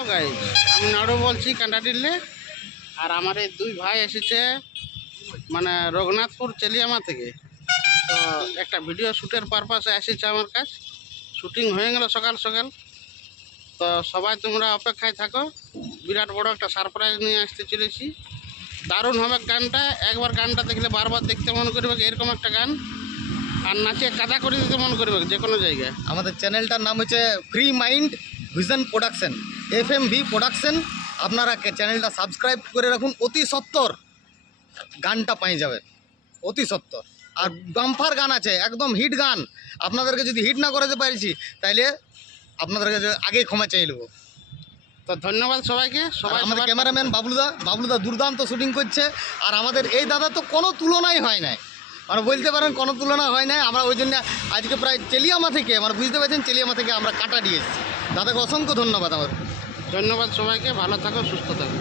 আমি নাড়ু বলছি কান্ডাটিল্লে আর আমার এই দুই ভাই এসেছে মানে রঘুনাথপুর চেলিয়ামা থেকে। তো একটা ভিডিও শ্যুটের পারপাসে এসেছে আমার কাছ। শুটিং হয়ে গেল সকাল সকাল। তো সবাই তোমরা অপেক্ষায় থাকো। বিরাট বড় একটা সারপ্রাইজ নিয়ে আসতে চলেছি। দারুণ হবে গানটা। একবার গানটা দেখলে বারবার দেখতে মন করবে, এরকম একটা গান। আর নাচে কাদা করে দিতে মন করবে, যে কোনো জায়গায়। আমাদের চ্যানেলটার নাম হচ্ছে free mind vision production F M V production আপনারা চ্যানেলটা সাবস্ক্রাইব করে রাখুন অতি সত্তর গানটা পাই যাবেন অতি সত্তর। আর বাম্পার গান আছে একদম হিট গান আপনাদেরকে যদি হিট না করাতে পারছি তাইলে আপনাদের কাছে আগেই ক্ষমা চাই নেব। তো ধন্যবাদ সবাইকে সবাই আমাদের ক্যামেরাম্যান বাবলুদা বাবলুদা দুর্দান্ত শুটিং করছে আর আমাদের এই দাদা তো কোনো তুলনাই হয় নাই। মানে বলতে পারেন কোনো তুলনা হয় না আমরা ওই জন্য আজকে প্রায় চেলিয়ামা থেকে মানে বুঝতে পারছেন, চেলিয়ামা থেকে আমরা কাটা দিয়েছি দাদাকে অসংখ্য ধন্যবাদ আমার। ধন্যবাদ সবাইকে, ভালো থাকো, সুস্থ থাকো।